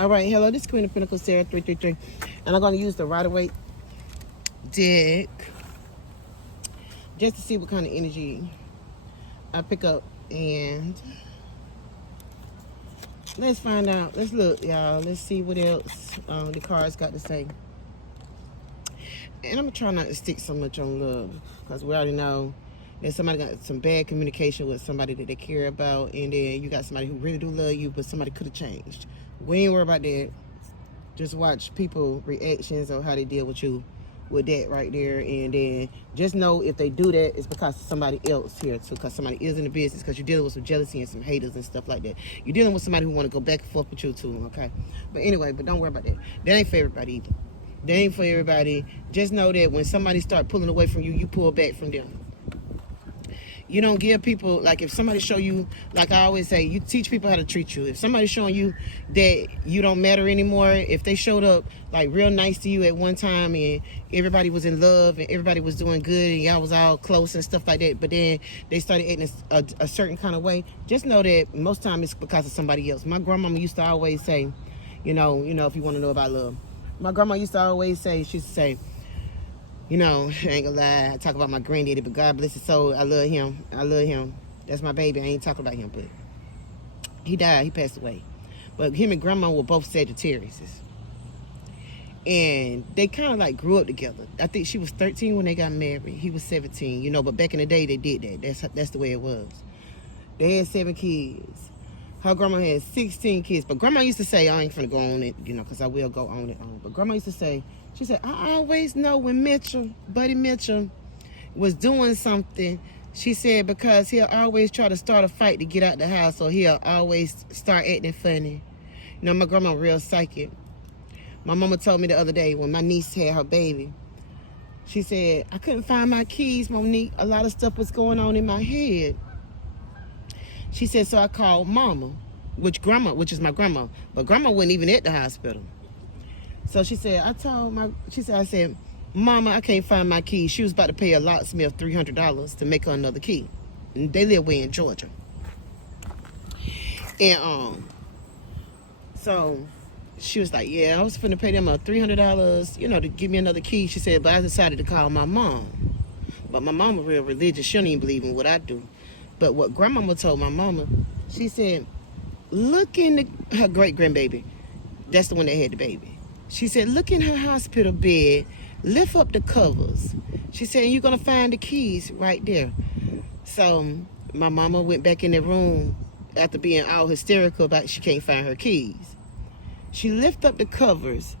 All right, hello, this is Queen of Pentacles, Sarah 333, and I'm going to use the Rider-Waite deck just to see what kind of energy I pick up, and let's find out. Let's look, y'all. Let's see what else the cards got to say. And I'm going to try not to stick so much on love, because we already know that somebody got some bad communication with somebody that they care about, and then you got somebody who really do love you, but somebody could have changed. We ain't worry about that. Just watch people reactions or how they deal with you with that right there, and then just know if they do that, it's because of somebody else here too, because somebody is in the business, because you're dealing with some jealousy and some haters and stuff like that. You're dealing with somebody who want to go back and forth with you too, okay? But anyway, but don't worry about that. That ain't for everybody either. That ain't for everybody. Just know that when somebody start pulling away from you, you pull back from them. You don't give people, like if somebody show you, like I always say, you teach people how to treat you. If somebody's showing you that you don't matter anymore, if they showed up like real nice to you at one time and everybody was in love and everybody was doing good and y'all was all close and stuff like that, but then they started acting a certain kind of way, just know that most time it's because of somebody else. My grandmama used to always say, you know, if you want to know about love, my grandma used to always say, she used to say, you know, I ain't gonna lie, I talk about my granddaddy, but God bless his soul, I love him. I love him. That's my baby. I ain't talking about him, but he died. He passed away. But him and grandma were both Sagittarius. And they kind of like grew up together. I think she was 13 when they got married. He was 17, you know, but back in the day, they did that. That's the way it was. They had 7 kids. Her grandma had 16 kids. But grandma used to say, I ain't finna go on it, you know, because I will go on it. But grandma used to say, she said, I always know when Buddy Mitchell, was doing something, she said, because he'll always try to start a fight to get out the house, or he'll always start acting funny. You know, my grandma real psychic. My mama told me the other day when my niece had her baby, she said, I couldn't find my keys, Monique. A lot of stuff was going on in my head. She said, so I called mama, which is my grandma, but grandma wasn't even at the hospital. So she said, I said, Mama, I can't find my keys. She was about to pay a locksmith $300 to make her another key. And they live way in Georgia. And so she was like, yeah, I was finna pay them $300, you know, to give me another key. She said, but I decided to call my mom. But my mama real religious. She don't even believe in what I do. But what grandmama told my mama, she said, look in her great-grandbaby. That's the one that had the baby. She said, look in her hospital bed, lift up the covers. She said, you're going to find the keys right there. So my mama went back in the room after being all hysterical about she can't find her keys. She lifted up the covers,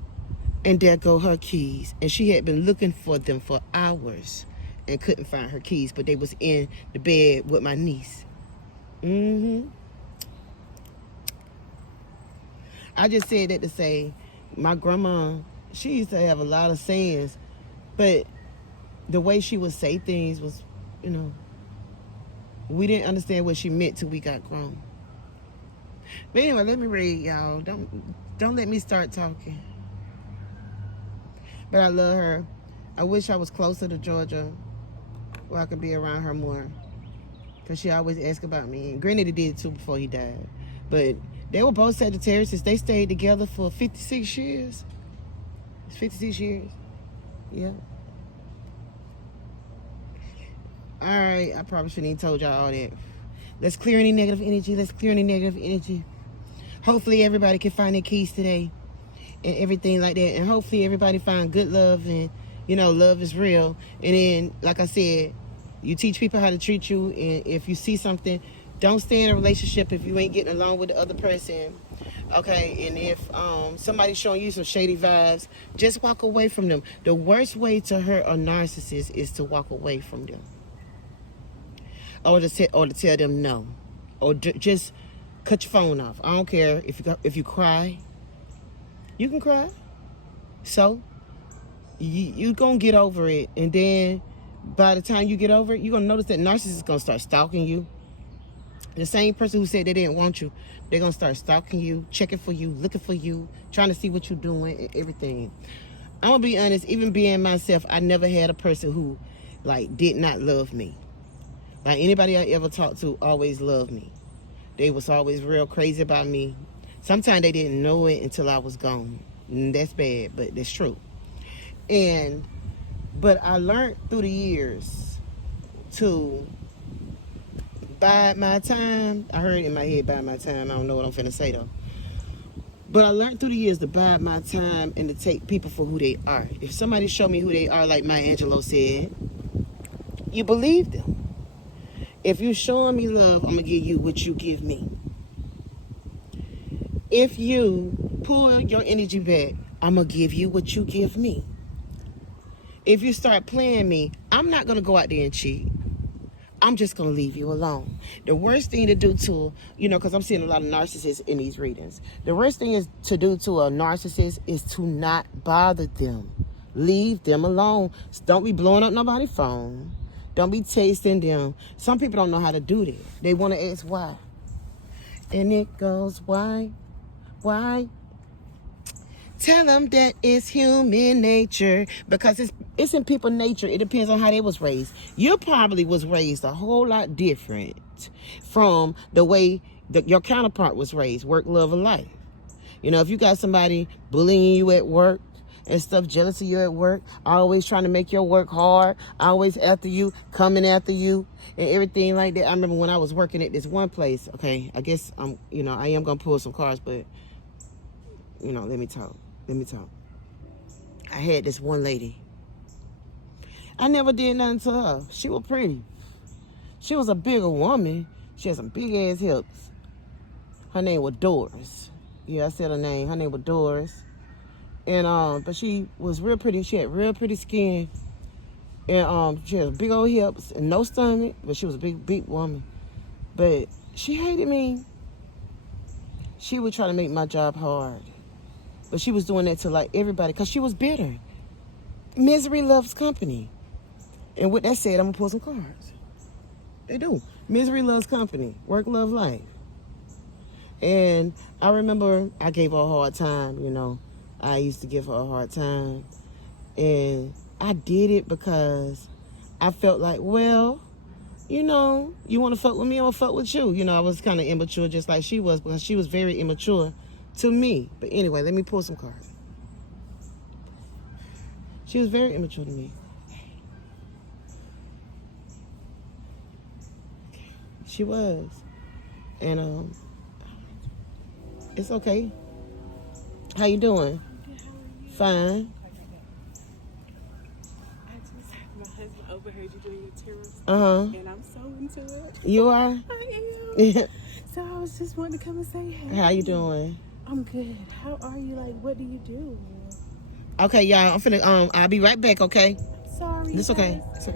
and there go her keys. And she had been looking for them for hours and couldn't find her keys, but they was in the bed with my niece. I just said that to say, my grandma, she used to have a lot of sayings, but the way she would say things was, you know, we didn't understand what she meant till we got grown. But anyway, let me read, y'all. Don't let me start talking. But I love her. I wish I was closer to Georgia where I could be around her more, because she always asked about me. And Granddaddy did too before he died. But they were both Sagittarius. They stayed together for 56 years. It's 56 years. Yeah. All right. I probably shouldn't have told y'all all that. Let's clear any negative energy. Hopefully everybody can find their keys today and everything like that. And hopefully everybody find good love, and, you know, love is real. And then, like I said, you teach people how to treat you. And if you see something, don't stay in a relationship if you ain't getting along with the other person, okay? And if somebody's showing you some shady vibes, just walk away from them. The worst way to hurt a narcissist is to walk away from them, or to tell them no, or just cut your phone off. I don't care if you cry, you can cry. So you gonna get over it, and then by the time you get over it, you're gonna notice that narcissist is gonna start stalking you. The same person who said they didn't want you, they're going to start stalking you, checking for you, looking for you, trying to see what you're doing and everything. I'm going to be honest, even being myself, I never had a person who, like, did not love me. Like, anybody I ever talked to always loved me. They was always real crazy about me. Sometimes they didn't know it until I was gone. And that's bad, but that's true. But I learned through the years to bide my time. I heard in my head, bide my time. I don't know what I'm finna say though. But I learned through the years to bide my time and to take people for who they are. If somebody show me who they are, like Maya Angelou said, you believe them. If you're showing me love, I'm going to give you what you give me. If you pull your energy back, I'm going to give you what you give me. If you start playing me, I'm not going to go out there and cheat. I'm just going to leave you alone. The worst thing to do to, because I'm seeing a lot of narcissists in these readings. The worst thing is to do to a narcissist is to not bother them. Leave them alone. Don't be blowing up nobody's phone. Don't be tasting them. Some people don't know how to do that. They want to ask why. And it goes, why? Why? Tell them that it's human nature, because it's in people's nature. It depends on how they was raised. You probably was raised a whole lot different from the way your counterpart was raised. Work, love, or life. If you got somebody bullying you at work and stuff, jealous of you at work, always trying to make your work hard, always after you, coming after you, and everything like that. I remember when I was working at this one place. Okay, I guess I am gonna pull some cards, but let me talk. I had this one lady. I never did nothing to her. She was pretty. She was a bigger woman. She had some big ass hips. Her name was Doris. Yeah, I said her name. Her name was Doris. And but she was real pretty. She had real pretty skin. And she had big old hips and no stomach, but she was a big woman. But she hated me. She would try to make my job hard. But she was doing that to like everybody because she was bitter. Misery loves company. And with that said, I'm going to pull some cards. They do. Misery loves company. Work, love, life. And I remember I gave her a hard time, I used to give her a hard time. And I did it because I felt like, well, you want to fuck with me, I'm going to fuck with you. I was kind of immature just like she was, because she was very immature to me. But anyway, let me pull some cards. She was very immature to me. She was. And it's okay. How you doing? Good, how are you? Fine. I just had my husband overheard you doing your tarot stuff, Uh-huh. and I'm so into it. You are? I am. So I was just wanting to come and say hey. How you doing? I'm good. How are you? Like, what do you do? Okay, y'all. I'm finna I'll be right back, okay? Sorry. It's okay. guys. It's okay.